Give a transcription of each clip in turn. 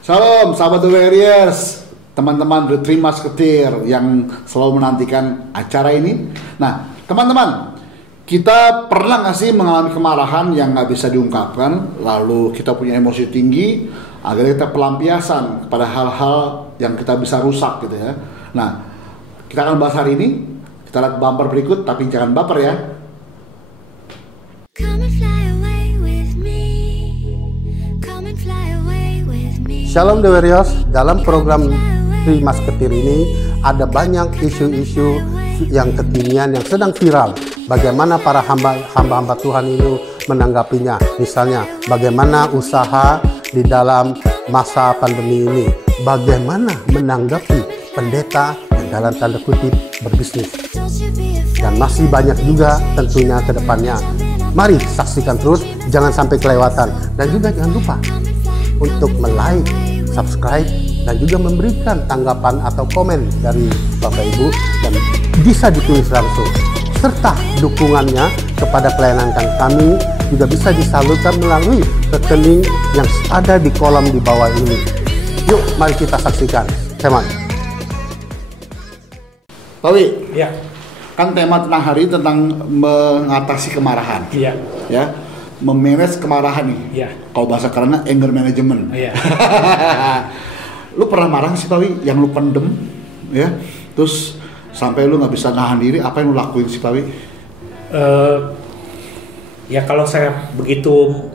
Shalom sahabat The Warriors, teman-teman The Three Musketeers yang selalu menantikan acara ini. Nah teman-teman, kita pernah nggak sih mengalami kemarahan yang nggak bisa diungkapkan, lalu kita punya emosi tinggi, agar kita pelampiasan kepada hal-hal yang kita bisa rusak gitu ya. Nah kita akan bahas hari ini, kita lihat bumper berikut, tapi jangan baper ya. Shalom The Warriors, dalam program Three Musketeers ini ada banyak isu-isu yang kekinian yang sedang viral. Bagaimana para hamba-hamba Tuhan ini menanggapinya. Misalnya, bagaimana usaha di dalam masa pandemi ini. Bagaimana menanggapi pendeta yang dalam tanda kutip berbisnis. Dan masih banyak juga tentunya ke depannya. Mari saksikan terus, jangan sampai kelewatan. Dan juga jangan lupa untuk like, subscribe, dan juga memberikan tanggapan atau komen dari Bapak Ibu dan bisa ditulis langsung. Serta dukungannya kepada pelayanan kami juga bisa disalurkan melalui rekening yang ada di kolom di bawah ini. Yuk, mari kita saksikan. Teman. Pak Wi, Ya, kan tema tentang hari ini tentang mengatasi kemarahan. iya, Ya, memanage kemarahan nih. iya, Kalau bahasa kerennya anger management. iya. Lu pernah marah sih Pak Wi, yang lu pendem ya, terus sampai lu nggak bisa nahan diri, apa yang lu lakuin sih Pak Wi? Ya kalau saya begitu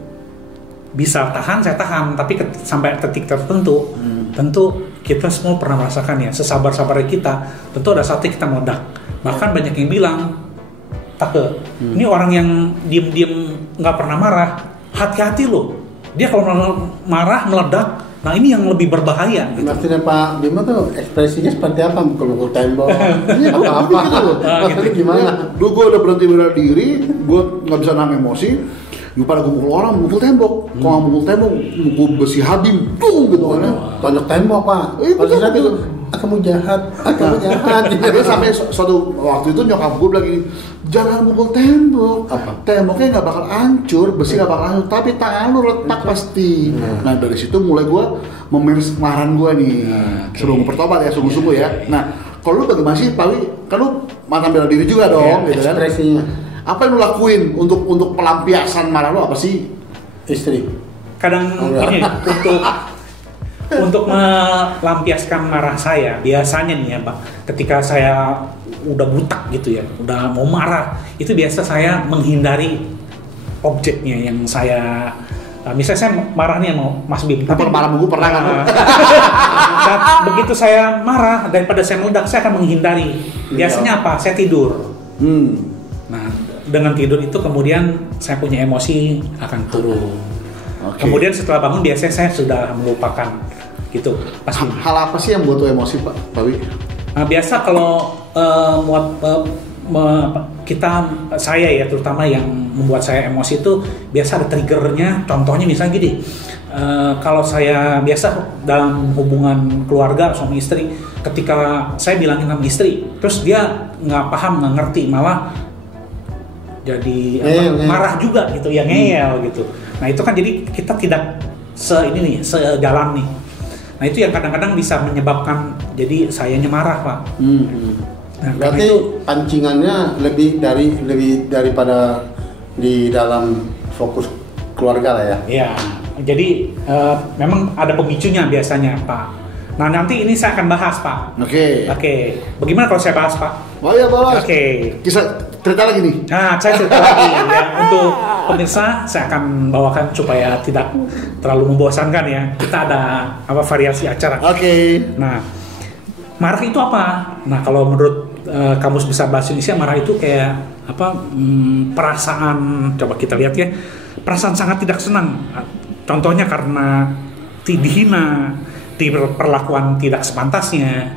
bisa tahan, saya tahan. Tapi sampai titik tertentu, tentu kita semua pernah merasakan ya. Sesabar-sabarnya kita, tentu ada saatnya kita meledak. Bahkan banyak yang bilang, Take, ini orang yang diem-diem nggak pernah marah, hati-hati loh. Dia kalau marah meledak, nah ini yang lebih berbahaya. Gitu. Maksudnya Pak Bimo tuh ekspresinya seperti apa? Mukul-mukul tembok? Iya, gue apa? gitu loh. Maksudnya gimana? Dulu gue udah berhenti bela diri, gue nggak bisa nahan emosi. Gue pada gue mukul orang, mukul tembok. Kalau nggak mukul tembok, mukul besi hadim, tung gitu kan. Tonjok tembok Pak. Betul, Maksudnya betul. kamu jahat, kamu jahat. Jadi sampai suatu waktu itu nyokap gue bilang gini, jangan mukul tembok. Apa? Temboknya nggak bakal hancur, besi nggak bakal hancur, tapi tangan lu retak pasti. Nah dari situ mulai gue memanage kemarahan gue nih. Sebelum gue bertobat ya, sungguh-sungguh ya. Nah kalau lu bagaimana sih Pak Wi? Kan lu mantan bela diri juga dong, gitu kan? Ekspresinya Apa yang lu lakuin untuk pelampiasan marah lu apa sih? istri. Kadang ini untuk melampiaskan marah saya, biasanya nih ya Pak, ketika saya udah butak gitu ya, udah mau marah, itu biasa saya menghindari objeknya yang saya, misalnya saya marah nih sama Mas Bim. Tapi marah gue pernah kan? Begitu saya marah, daripada saya meledak, saya akan menghindari. Biasanya apa? Saya tidur. Nah, dengan tidur itu kemudian saya punya emosi akan turun. Oke. Kemudian setelah bangun biasanya saya sudah melupakan gitu. Pasti. Hal apa sih yang buat lu emosi Pak Wi? Nah, biasa kalau saya ya terutama yang membuat saya emosi itu biasa ada triggernya. Contohnya misalnya gini, kalau saya biasa dalam hubungan keluarga suami istri, ketika saya bilangin sama istri, terus dia nggak paham, nggak ngerti, malah jadi marah juga gitu, ya ngeyel gitu. Nah itu kan jadi kita tidak sejalan nih. Nah itu yang kadang-kadang bisa menyebabkan jadi sayanya marah Pak. Nah, Berarti pancingannya lebih daripada di dalam fokus keluarga lah ya. Ya, jadi memang ada pemicunya biasanya Pak. Nah nanti ini saya akan bahas Pak. Oke. Bagaimana kalau saya bahas Pak? Oh iya bos. Oke. Kisah cerita lagi nih. Nah saya cerita lagi ya. Untuk pemirsa saya akan bawakan supaya tidak terlalu membosankan ya. Kita ada variasi acara. Oke. Nah marah itu apa? Nah kalau menurut Kamus Besar Bahasa Indonesia, marah itu kayak perasaan. Coba kita lihat ya. Perasaan sangat tidak senang. Contohnya karena dihina, perlakuan tidak sepantasnya.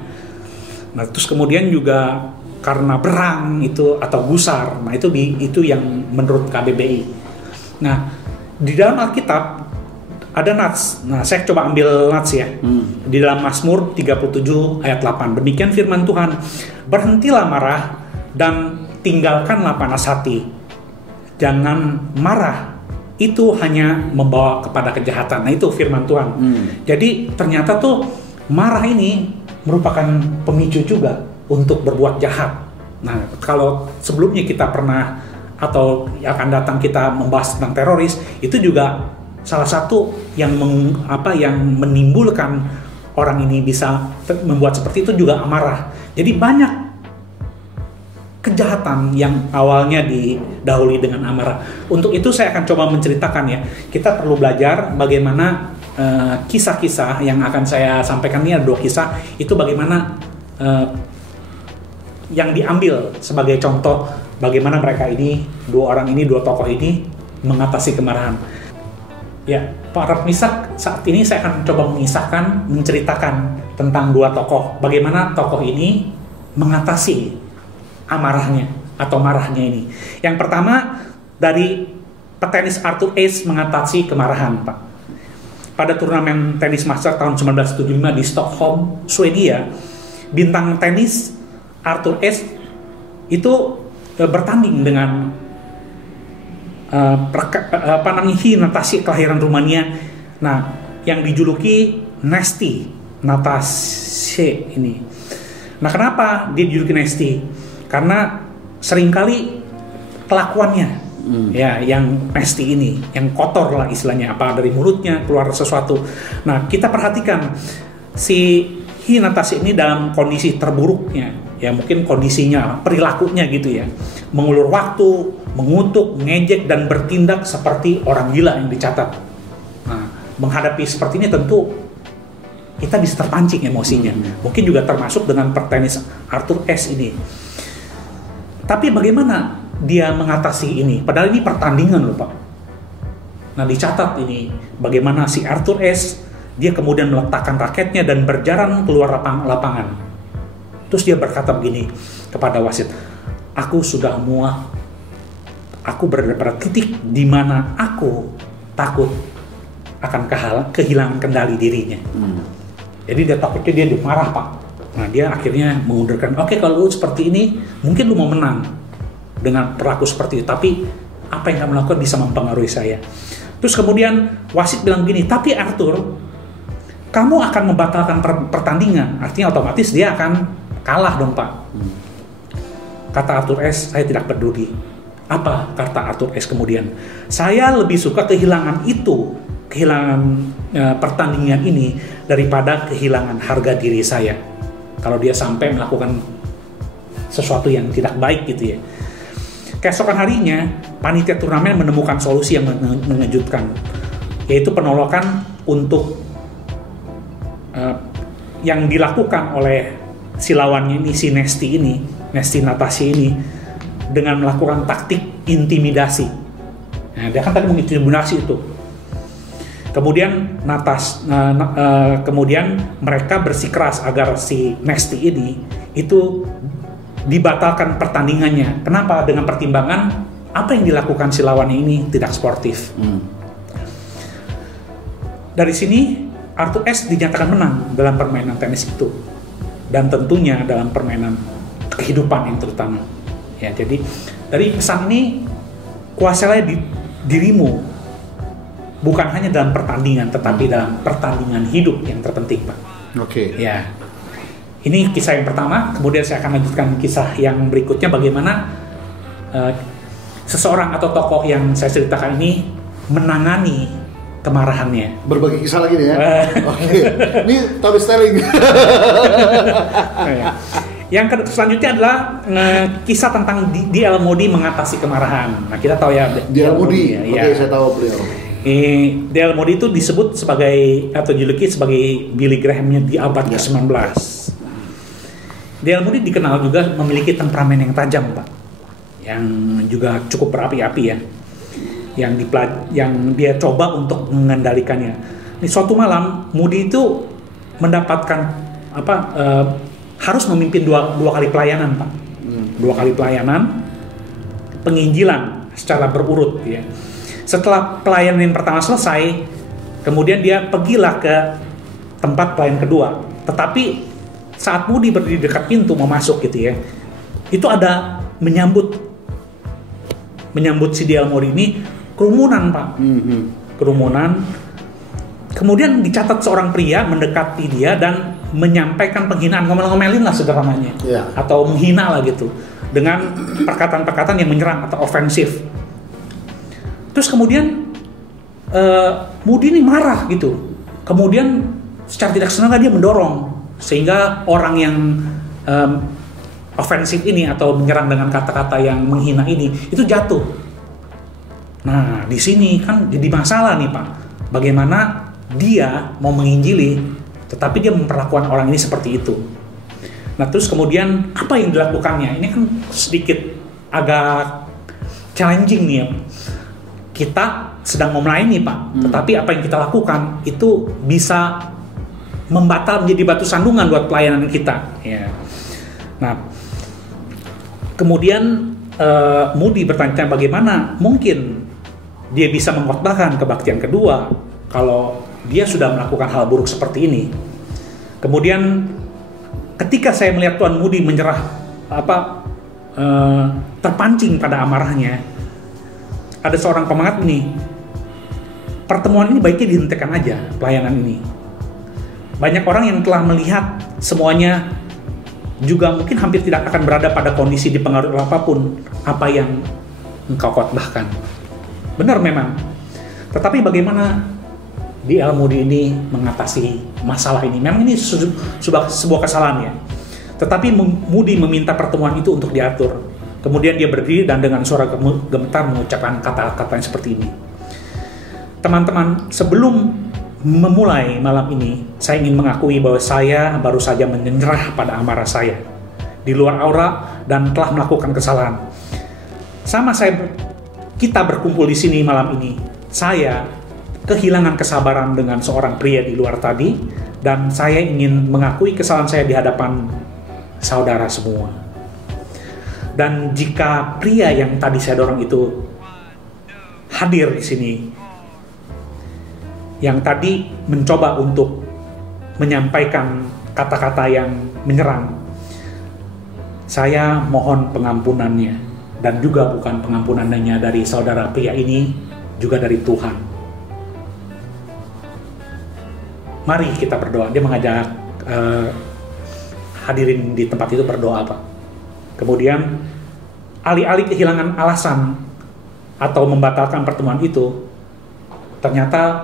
Nah, terus kemudian juga karena berang itu atau gusar. Nah, itu yang menurut KBBI. Nah, di dalam Alkitab ada nats. Nah, saya coba ambil nats ya. Di dalam Mazmur 37 ayat 8. Demikian firman Tuhan, berhentilah marah dan tinggalkanlah panas hati. Jangan marah itu hanya membawa kepada kejahatan. Nah, itu firman Tuhan. Jadi ternyata tuh marah ini merupakan pemicu juga untuk berbuat jahat. Nah, kalau sebelumnya kita pernah atau akan datang kita membahas tentang teroris, itu juga salah satu yang yang menimbulkan orang ini bisa membuat seperti itu juga amarah. Jadi banyak kejahatan yang awalnya didahului dengan amarah. Untuk itu saya akan coba menceritakan ya. Kita perlu belajar bagaimana kisah-kisah yang akan saya sampaikan ini, ada 2 kisah, itu bagaimana yang diambil sebagai contoh bagaimana mereka ini, 2 orang ini, 2 tokoh ini mengatasi kemarahan. Ya, para pemirsa, saat ini saya akan coba menceritakan tentang 2 tokoh, bagaimana tokoh ini mengatasi amarahnya atau marahnya ini. Yang pertama dari petenis Arthur Ashe mengatasi kemarahan, Pak. Pada turnamen tenis master tahun 1975 di Stockholm, Swedia, bintang tenis Arthur Ashe itu bertanding dengan Natasha kelahiran Rumania. Nah, yang dijuluki Nasty Natasha ini. Nah, kenapa dia dijuluki Nasty? Karena seringkali kelakuannya ya yang nasty ini, yang kotor lah istilahnya, apa dari mulutnya keluar sesuatu. Nah, kita perhatikan si Natasha ini dalam kondisi terburuknya, ya mungkin kondisinya, perilakunya gitu ya, mengulur waktu, mengutuk, mengejek, dan bertindak seperti orang gila yang dicatat. Nah, menghadapi seperti ini tentu kita bisa terpancing emosinya. Mungkin juga termasuk dengan petenis Arthur Ashe ini. Tapi bagaimana dia mengatasi ini? Padahal ini pertandingan loh, Pak. Nah, dicatat ini bagaimana si Arthur Ashe, dia kemudian meletakkan raketnya dan berjalan keluar lapangan. Terus dia berkata begini kepada wasit, "Aku sudah muak. Aku berada pada titik di mana aku takut akan kehilangan kendali dirinya." Jadi dia takutnya, dia marah, Pak. Nah, dia akhirnya mengundurkan, "Oke, kalau lu seperti ini, mungkin lu mau menang dengan perilaku seperti itu, tapi apa yang kamu lakukan bisa mempengaruhi saya." Terus kemudian wasit bilang gini, "Tapi Arthur, kamu akan membatalkan pertandingan." Artinya otomatis dia akan kalah dong, Pak. Kata Arthur Ashe, "Saya tidak peduli." Apa kata Arthur Ashe kemudian? "Saya lebih suka kehilangan pertandingan ini daripada kehilangan harga diri saya." Kalau dia sampai melakukan sesuatu yang tidak baik gitu ya. Keesokan harinya, panitia turnamen menemukan solusi yang mengejutkan, yaitu penolakan untuk yang dilakukan oleh si lawannya ini, si Nasty Natasha ini, dengan melakukan taktik intimidasi. Nah, dia kan tadi mengintimidasi itu. Kemudian kemudian mereka bersikeras agar si Nasty ini itu dibatalkan pertandingannya. Kenapa? Dengan pertimbangan apa yang dilakukan si lawannya ini tidak sportif. Dari sini Arthur Ashe dinyatakan menang dalam permainan tenis itu, dan tentunya dalam permainan kehidupan yang terutama. Ya, jadi dari pesan ini, kuasailah dirimu. Bukan hanya dalam pertandingan, tetapi dalam pertandingan hidup yang terpenting, Pak. Oke. Ya, ini kisah yang pertama. Kemudian saya akan lanjutkan kisah yang berikutnya, bagaimana seseorang atau tokoh yang saya ceritakan ini menangani kemarahannya. Berbagi kisah lagi nih ya. Oke. Ini Tommy Sterling. Yang selanjutnya adalah kisah tentang D.L. Moody mengatasi kemarahan. Nah, kita tahu ya D.L. Moody. Ya. Oke, saya tahu beliau. D.L. Moody itu disebut sebagai atau dijuluki sebagai Billy Graham-nya di abad ke-19. D.L. Moody dikenal juga memiliki temperamen yang tajam, Pak, yang juga cukup berapi-api ya, yang dia coba untuk mengendalikannya. Di suatu malam, Moody itu mendapatkan harus memimpin dua kali pelayanan, Pak. 2 kali pelayanan penginjilan secara berurut ya. Setelah pelayanan yang pertama selesai, kemudian dia pergilah ke tempat pelayanan kedua. Tetapi saat Moody berdiri dekat pintu mau masuk gitu ya, itu ada menyambut si D.L. Moody ini kerumunan, Pak. Kerumunan. Kemudian dicatat seorang pria mendekati dia dan menyampaikan penghinaan, ngomel-ngomelin lah sederhananya, atau menghina lah gitu, dengan perkataan-perkataan yang menyerang atau ofensif. Terus kemudian Moody ini marah gitu. Kemudian secara tidak sengaja dia mendorong sehingga orang yang ofensif ini atau menyerang dengan kata-kata yang menghina ini itu jatuh. Nah, di sini kan jadi masalah nih, Pak. Bagaimana dia mau menginjili, tetapi dia memperlakukan orang ini seperti itu. Nah, terus kemudian apa yang dilakukannya? Ini kan sedikit agak challenging nih ya. Kita sedang mau melayani, Pak, tetapi apa yang kita lakukan itu bisa membatal menjadi batu sandungan buat pelayanan kita. Ya. Nah, kemudian Moody bertanya bagaimana mungkin dia bisa mengkhotbahkan kebaktian kedua kalau dia sudah melakukan hal buruk seperti ini. Kemudian ketika saya melihat Tuan Moody menyerah, terpancing pada amarahnya, ada seorang pemangat ini, pertemuan ini baiknya dihentikan aja, pelayanan ini. Banyak orang yang telah melihat semuanya juga mungkin hampir tidak akan berada pada kondisi dipengaruhi apapun apa yang engkau khotbahkan. Benar memang. Tetapi bagaimana D.L. Moody ini mengatasi masalah ini? Memang ini sebuah kesalahan ya. Tetapi Moody meminta pertemuan itu untuk diatur. Kemudian dia berdiri dan dengan suara gemetar mengucapkan kata-kata yang seperti ini. Teman-teman, sebelum memulai malam ini, saya ingin mengakui bahwa saya baru saja menyerah pada amarah saya di luar aura dan telah melakukan kesalahan. Kita berkumpul di sini malam ini, saya kehilangan kesabaran dengan seorang pria di luar tadi, dan saya ingin mengakui kesalahan saya di hadapan saudara semua. Dan jika pria yang tadi saya dorong itu hadir di sini, yang tadi mencoba untuk menyampaikan kata-kata yang menyerang, saya mohon pengampunannya, dan juga bukan pengampunannya dari saudara pria ini, juga dari Tuhan. Mari kita berdoa. Dia mengajak hadirin di tempat itu berdoa, Pak. Kemudian alih-alih kehilangan alasan atau membatalkan pertemuan itu, ternyata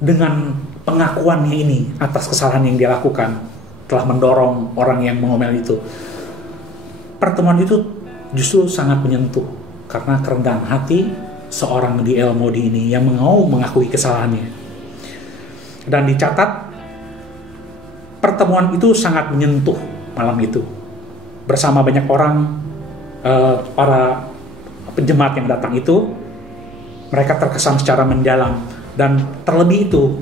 dengan pengakuannya ini atas kesalahan yang dia lakukan telah mendorong orang yang mengomel itu. Pertemuan itu justru sangat menyentuh karena kerendahan hati seorang D.L. Moody ini yang mau mengakui kesalahannya. Dan dicatat pertemuan itu sangat menyentuh malam itu. Bersama banyak orang, para penjemaat yang datang itu, mereka terkesan secara mendalam. Dan terlebih itu,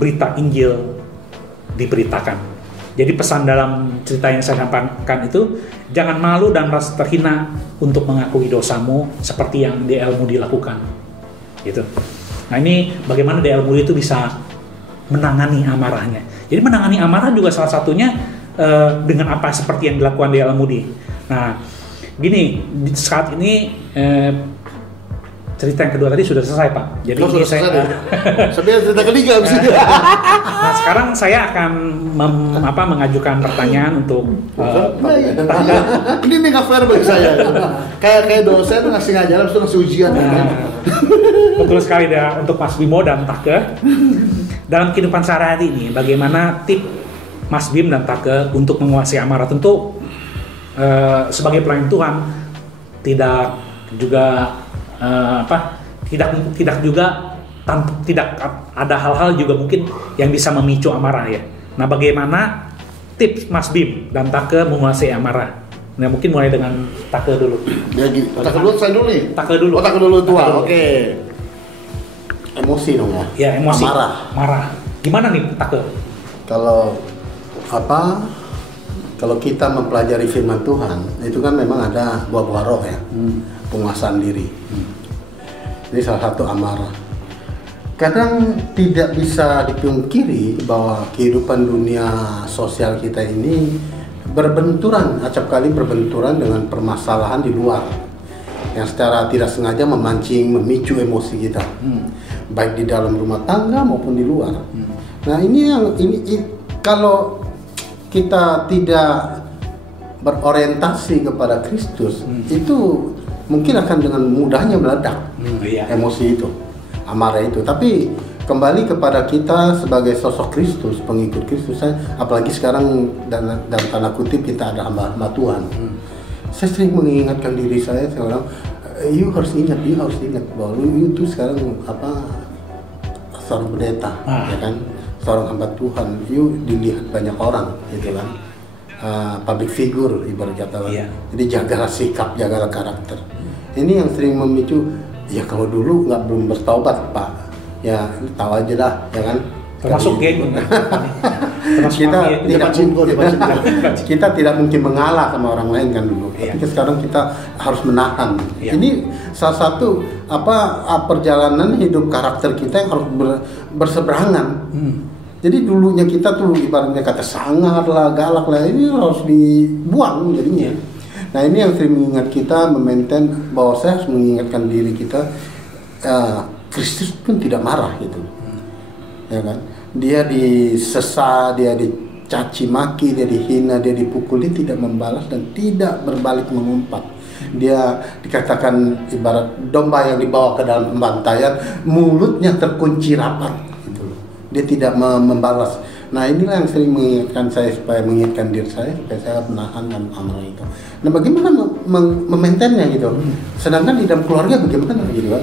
berita Injil diberitakan. Jadi pesan dalam cerita yang saya sampaikan itu, jangan malu dan merasa terhina untuk mengakui dosamu seperti yang D.L. Moody lakukan. Gitu. Nah, ini bagaimana D.L. Moody itu bisa menangani amarahnya. Jadi menangani amarah juga salah satunya dengan apa seperti yang dilakukan D.L. Moody. Nah, gini, saat ini cerita yang kedua tadi sudah selesai, Pak. Jadi ini saya cerita ketiga abis ini. Nah, sekarang saya akan mengajukan pertanyaan untuk ini nggak fair bagi saya. Kayak dosen ngasih ngajaran terus ngasih ujian. Betul sekali dah untuk Mas Bimo dan Take. Dalam kehidupan sehari-hari ini, bagaimana tip Mas Bim dan Take untuk menguasai amarah? Tentu sebagai pelayan Tuhan tidak juga tidak ada hal-hal juga mungkin yang bisa memicu amarah ya. Nah, bagaimana tips Mas Bim dan Take menguasai amarah? Nah, mungkin mulai dengan Take dulu. Ya, Take dulu, saya dulu nih. Take dulu. Oh, Take dulu tua. Oke. Emosi dong ya. Ya, emosi. Marah. Gimana nih, Take? Kalau kita mempelajari firman Tuhan, itu kan memang ada buah-buah roh ya. Penguasaan diri. Ini salah satu amarah. Kadang tidak bisa dipungkiri bahwa kehidupan dunia sosial kita ini acap kali berbenturan dengan permasalahan di luar yang secara tidak sengaja memancing, memicu emosi kita, baik di dalam rumah tangga maupun di luar. Nah ini kalau kita tidak berorientasi kepada Kristus, itu mungkin akan dengan mudahnya meledak emosi itu, amarah itu. Tapi kembali kepada kita sebagai sosok Kristus, pengikut Kristus, apalagi sekarang dalam tanda kutip kita ada hamba Tuhan. Saya sering mengingatkan diri saya seorang, you harus ingat bahwa you itu sekarang seorang pendeta, ya kan, seorang hamba Tuhan. You dilihat banyak orang, gitu kan. Public figure ibarat kata, jadi jagalah sikap, jagalah karakter. Ini yang sering memicu. Ya kalau dulu belum bertobat Pak, ya tahu aja dah, ya kan. Termasuk geng. Kita tidak mungkin mengalah sama orang lain kan dulu. Tapi sekarang kita harus menahan. Ini salah satu perjalanan hidup karakter kita yang harus berseberangan. Jadi dulunya kita tuh ibaratnya kata sangar lah, galak lah, ini harus dibuang jadinya. Nah ini yang sering mengingat kita, memaintain bahwa saya harus mengingatkan diri kita, Kristus pun tidak marah gitu, ya kan? Dia disesa, dia dicaci maki, dia dihina, dia dipukul, dia tidak membalas dan tidak berbalik mengumpat. Dia dikatakan ibarat domba yang dibawa ke dalam pembantaian, mulutnya terkunci rapat. Dia tidak membalas. Nah inilah yang sering mengingatkan saya, supaya mengingatkan diri saya supaya saya menahan amarah itu. Nah bagaimana memaintainnya gitu? Sedangkan di dalam keluarga bagaimana gitu kan?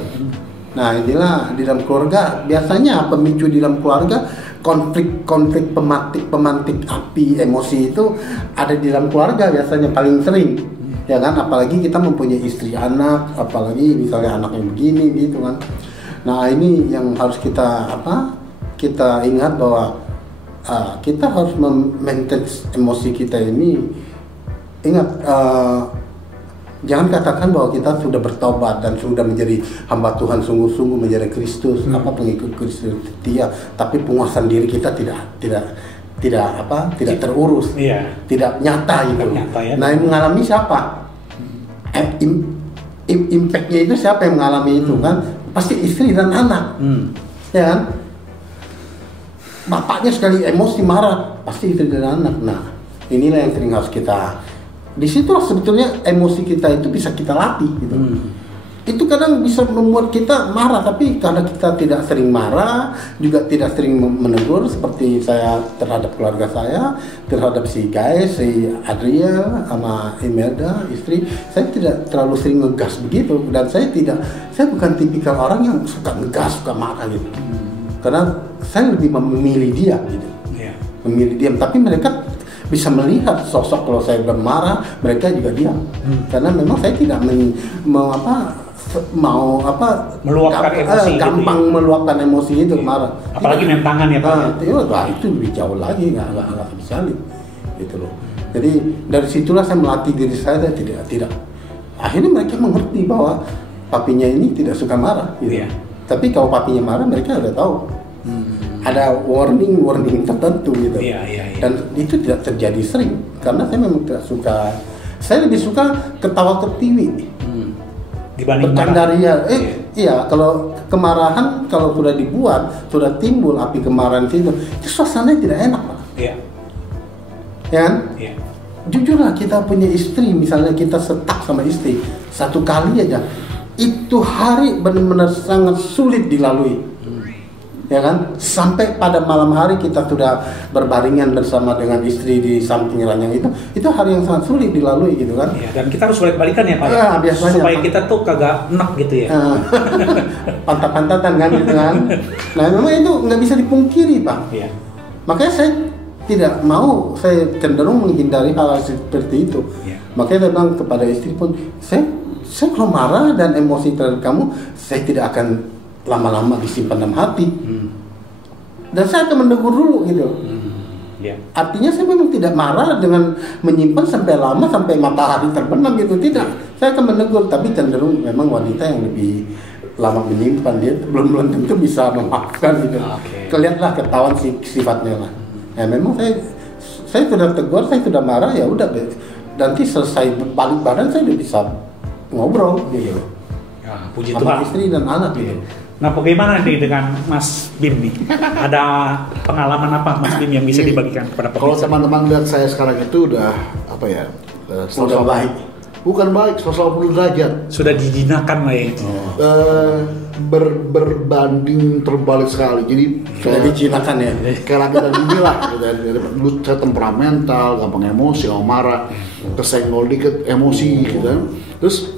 Nah inilah di dalam keluarga biasanya pemicu di dalam keluarga konflik pemantik api emosi itu ada di dalam keluarga biasanya paling sering, ya kan? Apalagi kita mempunyai istri anak, apalagi misalnya anaknya begini gitu kan. Nah ini yang harus kita kita ingat bahwa kita harus memaintain emosi kita ini. Ingat, jangan katakan bahwa kita sudah bertobat dan sudah menjadi hamba Tuhan sungguh-sungguh, menjadi Kristus, pengikut Kristus setia, tapi penguasaan diri kita tidak terurus, tidak nyata gitu. Nah yang mengalami siapa? Impactnya itu siapa yang mengalami itu kan? Pasti istri dan anak, ya kan? Bapaknya sekali emosi marah, pasti istri dan anak. Nah, inilah yang sering harus kita. Disitulah sebetulnya emosi kita itu bisa kita latih gitu. Itu kadang bisa membuat kita marah, tapi karena kita tidak sering marah, juga tidak sering menegur seperti saya terhadap keluarga saya, terhadap si guys, si Adria sama Imelda, istri, saya tidak terlalu sering ngegas begitu, dan saya bukan tipikal orang yang suka ngegas, suka marah gitu. Karena saya lebih memilih diam gitu, memilih diam. Tapi mereka bisa melihat sosok kalau saya bermarah, mereka juga diam. Karena memang saya tidak meluapkan emosi, gampang gitu, meluapkan emosi itu marah. Apalagi main tangan ya Pak. Itu lebih jauh lagi, nggak bisa gitu loh. Jadi dari situlah saya melatih diri saya tidak. Akhirnya mereka mengerti bahwa papinya ini tidak suka marah gitu. Tapi kalau papinya marah, mereka udah tahu. Ada warning tertentu gitu. Dan itu tidak terjadi sering, karena saya memang tidak suka. Saya lebih suka ketawa tertiwi dibanding bercandaria. Iya, kalau kemarahan kalau sudah dibuat, sudah timbul api kemarahan itu suasananya tidak enak, Pak. Ya kan? Jujurlah, kita punya istri, misalnya kita setak sama istri satu kali aja, itu hari benar-benar sangat sulit dilalui, ya kan? Sampai pada malam hari kita sudah berbaringan bersama dengan istri di samping ranjang itu hari yang sangat sulit dilalui gitu kan? Iya, dan kita harus balik-balikan ya Pak. Biasanya supaya kita tuh kagak enak gitu ya. Pantat-pantatan kan gitu kan? Nah memang itu nggak bisa dipungkiri Pak. Makanya saya tidak mau, saya cenderung menghindari hal seperti itu. Makanya saya bilang kepada istri pun, saya kalau marah dan emosi terhadap kamu, saya tidak akan lama-lama disimpan dalam hati. Dan saya akan menegur dulu gitu. Artinya saya memang tidak marah dengan menyimpan sampai lama, sampai matahari terbenam gitu, tidak. Saya akan menegur, tapi cenderung memang wanita yang lebih lama menyimpan, dia belum tentu bisa memaafkan gitu. Kelihatlah ketahuan sifatnya lah. Ya memang saya sudah tegur, saya sudah marah, ya udah nanti selesai balik badan saya udah bisa ngobrol gitu. Ya, puji Sama Tuhan. istri dan anak gitu. Nah, bagaimana nih dengan Mas Bim nih? Ada pengalaman apa Mas Bim yang bisa Ini, dibagikan kepada Kalau pemirsa? teman-teman lihat saya sekarang itu udah apa ya? Udah baik. Bukan baik, 180 derajat. Sudah dijinakan lah ya itu. Berbanding terbalik sekali. Jadi Sudah dicinakan ya. kayak laki dan ini lah. Gitu. Dari dulu saya temperamental, gampang emosi, marah, kesenggol dikit emosi gitu kan. Terus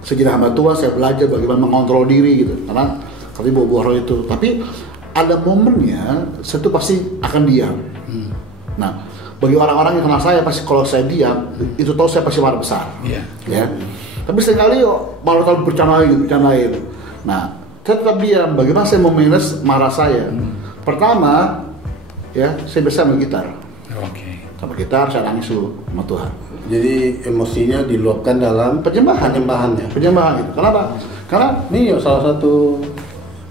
sejak hamba Tuhan saya belajar bagaimana mengontrol diri gitu. Karena tadi bawa itu. Tapi ada momennya saya tuh pasti akan diam. Nah, bagi orang-orang yang kenal saya pasti kalau saya diam itu tahu saya pasti marah besar. Iya. Ya. Tapi seringkali malah kalau bercandain. Nah, saya tetap diam. Bagaimana saya memanage marah saya? Pertama, ya saya biasa main gitar. Oke. Sama gitar saya nangis dulu sama Tuhan. Jadi emosinya diluapkan dalam penyembahannya. Penyembahan gitu. Kenapa? Karena Ini salah satu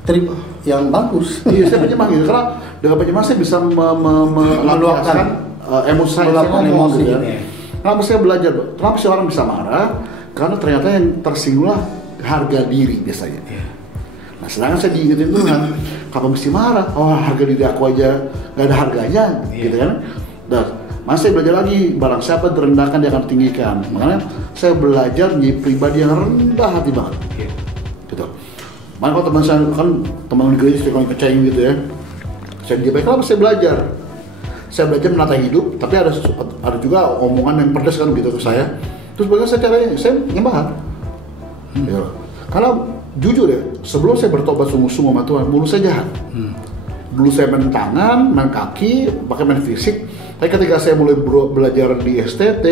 trik yang bagus. iya saya penyembah gitu. Karena dengan penyembah saya bisa meluapkan emosi saya. Meluapkan Saya ngomong emosi, gitu ya. ya. Kenapa saya belajar? Kenapa sih orang bisa marah? Karena ternyata yang tersinggunglah harga diri biasanya. Nah, sedangkan saya diingetin Tuhan, kapan mesti marah? Oh, harga diri aku aja gak ada harganya, gitu kan? Dan masih saya belajar lagi, barang siapa direndahkan dia akan tinggikan. Makanya saya belajar menjadi pribadi yang rendah hati banget. Gitu. Makanya kalau teman saya kan teman di gereja suka ngecewain gitu ya. Saya dia baik, kenapa saya belajar? Saya belajar menata hidup, tapi ada juga omongan yang pedas kan gitu ke saya. Terus bagaimana saya caranya? Saya nyembah. Ya. Karena jujur ya, sebelum saya bertobat sungguh-sungguh sama Tuhan, mulut saya jahat. Dulu saya main tangan, main kaki, bahkan main fisik. Tapi ketika saya mulai belajar di STT,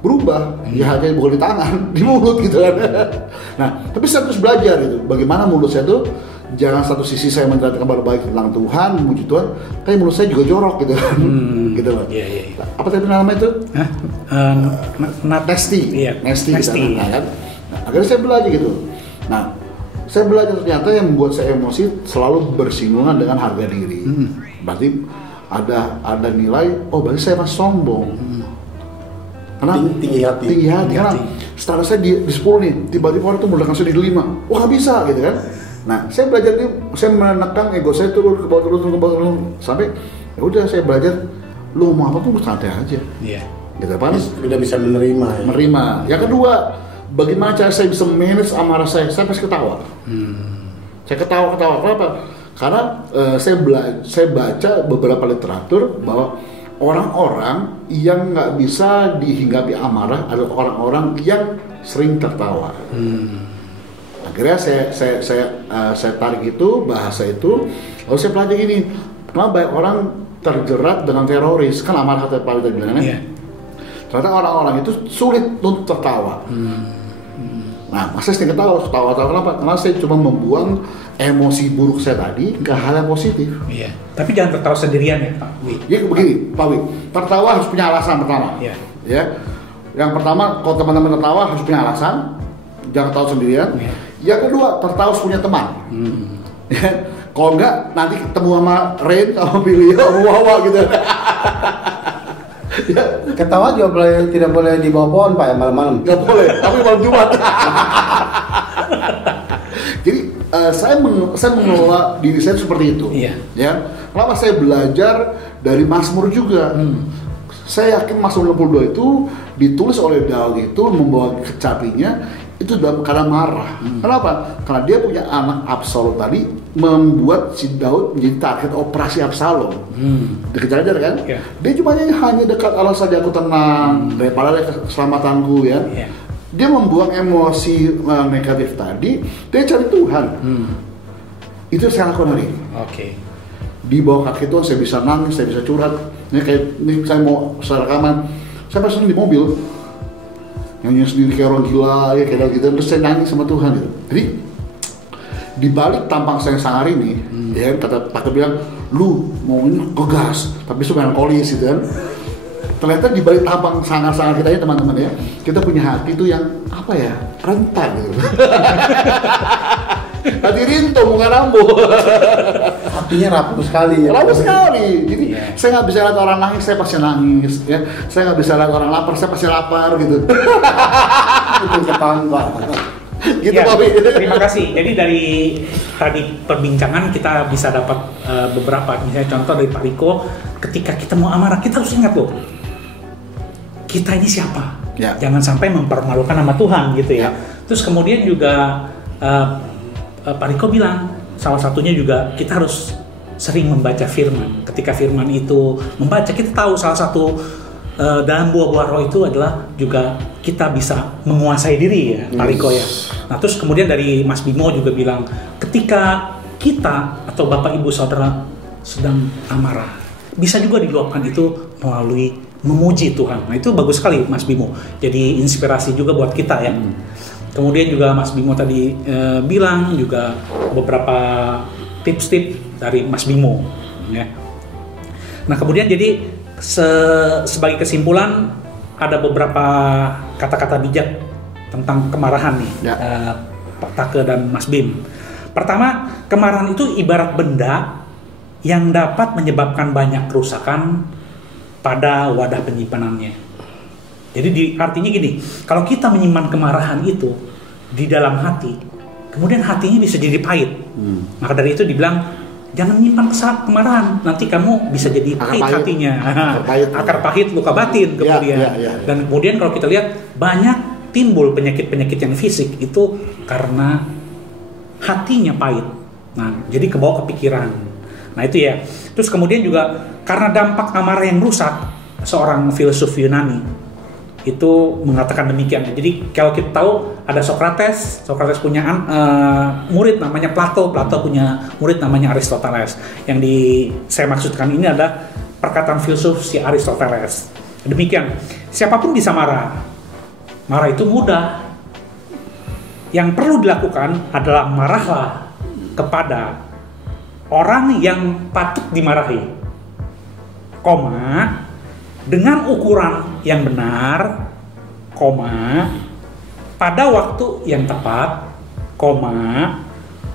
berubah. Jahatnya bukan di tangan, di mulut gitu kan. Nah, tapi saya terus belajar gitu. Bagaimana mulut saya tuh jangan satu sisi saya menceritakan kabar baik tentang Tuhan, memuji Tuhan, tapi mulut saya juga jorok gitu kan. Gitu loh. Iya. Apa tadi namanya itu? Hah? Nasty. Iya. Nasty. Nasty. Gitu, kan. Nah, akhirnya saya belajar gitu. Nah, saya belajar ternyata yang membuat saya emosi selalu bersinggungan dengan harga diri. Berarti ada nilai, oh berarti saya masih sombong. Karena Tinggi hati. Karena setelah saya di 10 nih, tiba-tiba orang itu meledakan saya di 5. Wah, nggak bisa gitu kan. Nah, saya belajar nih, saya menekan ego saya turun ke bawah sampai ya udah saya belajar lu mau apa pun santai aja. Iya. Gitu kan? Sudah bisa menerima ya. Menerima. Yang kedua, bagaimana cara saya bisa manage amarah saya? Saya pasti ketawa. Saya ketawa. Kenapa? Karena saya baca beberapa literatur bahwa orang-orang yang nggak bisa dihinggapi amarah adalah orang-orang yang sering tertawa. Akhirnya saya tarik itu bahasa itu, lalu saya pelajari ini. Kenapa banyak orang terjerat dengan teroris? Kan amarah tadi bilang kan? Iya. Ternyata orang-orang itu sulit untuk tertawa. Nah, masa saya ketawa kenapa? Karena saya cuma membuang emosi buruk saya tadi ke hal yang positif. Iya. Tapi jangan tertawa sendirian ya, Pak Wi. Jadi begini, Pak Wi, tertawa harus punya alasan pertama. Iya. Ya. Yang pertama, kalau teman-teman tertawa harus punya alasan, jangan tertawa sendirian. Iya. Yang kedua, tertawa harus punya teman. Ya. Kalau enggak, nanti ketemu sama Rain, sama Billy, sama Wawa gitu. Ya, Ketawa juga tidak boleh di bawah pohon Pak ya malam-malam. nggak boleh, tapi malam Jumat. Jadi saya mengelola diri saya seperti itu. Iya. Ya, kenapa saya belajar dari Mazmur juga. Saya yakin Mazmur 62 itu ditulis oleh Daud itu membawa kecapinya itu dalam keadaan marah. Kenapa? Karena dia punya anak Absalom tadi membuat si Daud menjadi target operasi Absalom. Dikejar-kejar kan? Yeah. Dia cuma hanya dekat Allah saja aku tenang daripada keselamatanku ya. Yeah. Dia membuang emosi negatif tadi, dia cari Tuhan. Itu yang saya lakukan hari ini. Oke. Di bawah kaki Tuhan saya bisa nangis, saya bisa curhat. Ini kayak ini saya mau rekaman, saya pasang di mobil. Nyanyi sendiri kayak orang gila ya kayak gitu, terus saya nangis sama Tuhan gitu. Jadi di balik tampang saya yang sangar ini, ya kata Pak bilang, lu maunya ngegas, tapi suka melankolis gitu kan. Ternyata di balik tampang sangar-sangar kita ya teman-teman ya, kita punya hati itu yang apa ya, rentan gitu. Hati rinto, bukan rambo. Hatinya rapuh sekali ya. Rapuh sekali. Jadi Yeah. saya nggak bisa lihat orang nangis, saya pasti nangis. Ya, saya nggak bisa lihat orang lapar, saya pasti lapar gitu. Itu ketahuan Pak. Gitu Ya, Pak Bi. terima kasih. Jadi dari tadi perbincangan kita bisa dapat beberapa, misalnya contoh dari Pak Riko, ketika kita mau amarah, kita harus ingat loh, kita ini siapa? Ya. Jangan sampai mempermalukan nama Tuhan gitu ya. Ya. Terus kemudian juga Pak Riko bilang, salah satunya juga kita harus sering membaca firman. Ketika firman itu membaca, kita tahu salah satu dalam buah-buah roh itu adalah juga kita bisa menguasai diri ya, Pak Riko ya. Nah terus kemudian dari Mas Bimo juga bilang, ketika kita atau Bapak Ibu Saudara sedang amarah, bisa juga diluapkan itu melalui memuji Tuhan. Nah itu bagus sekali Mas Bimo, jadi inspirasi juga buat kita ya. Kemudian juga Mas Bimo tadi bilang juga beberapa tips-tips dari Mas Bimo ya. Nah kemudian jadi sebagai kesimpulan ada beberapa kata-kata bijak tentang kemarahan nih, Ya. Pak Take dan Mas Bim. Pertama, kemarahan itu ibarat benda yang dapat menyebabkan banyak kerusakan pada wadah penyimpanannya. Jadi artinya gini, kalau kita menyimpan kemarahan itu di dalam hati, kemudian hatinya bisa jadi pahit. Maka dari itu dibilang, jangan menyimpan kemarahan, nanti kamu bisa jadi Akar pahit pahit. hatinya. Pahit. Akar pahit, luka batin kemudian. Ya. Dan kemudian kalau kita lihat, banyak timbul penyakit-penyakit yang fisik itu karena hatinya pahit. Nah, jadi kebawa kepikiran. Nah itu ya. Terus kemudian juga karena dampak amarah yang rusak, seorang filsuf Yunani itu mengatakan demikian. Jadi kalau kita tahu ada Socrates punya murid namanya Plato punya murid namanya Aristoteles. Yang saya maksudkan ini adalah perkataan filsuf si Aristoteles. Demikian, siapapun bisa marah. Marah itu mudah. Yang perlu dilakukan adalah marahlah kepada orang yang patut dimarahi, dengan ukuran yang benar, pada waktu yang tepat,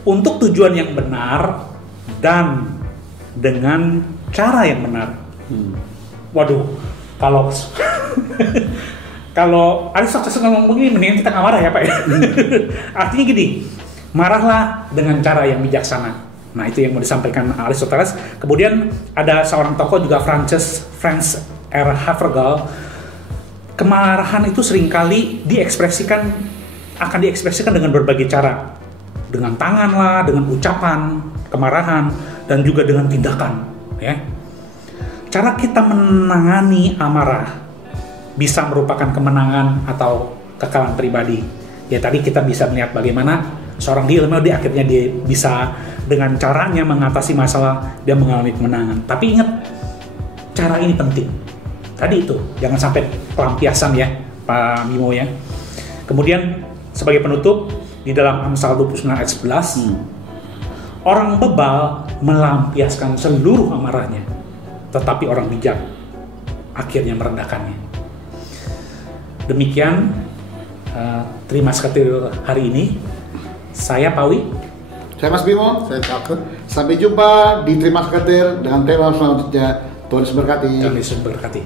untuk tujuan yang benar, dan dengan cara yang benar. Waduh, kalau Aristoteles ngomong begini, mendingan kita nggak marah ya Pak ya. Artinya gini, marahlah dengan cara yang bijaksana. Nah itu yang mau disampaikan Aristoteles. Kemudian ada seorang tokoh juga Franz R. Havergal. Kemarahan itu seringkali akan diekspresikan dengan berbagai cara. Dengan tangan lah, dengan ucapan kemarahan, dan juga dengan tindakan. Ya. Cara kita menangani amarah bisa merupakan kemenangan atau kekalahan pribadi. Ya tadi kita bisa melihat bagaimana seorang Nehemia akhirnya dia bisa dengan caranya mengatasi masalah, dia mengalami kemenangan. Tapi ingat, cara ini penting. Tadi itu, jangan sampai pelampiasan ya Pak Bimo ya. Kemudian sebagai penutup, di dalam Amsal 29 ayat 11, orang bebal melampiaskan seluruh amarahnya, tetapi orang bijak akhirnya merendahkannya. Demikian Trimasketir hari ini. Saya Pawi. Saya Mas Bimo. Saya takut. Sampai jumpa di Trimasketir dengan tema selanjutnya. Tuhan Yesus berkati. Tuhan Yesus berkati.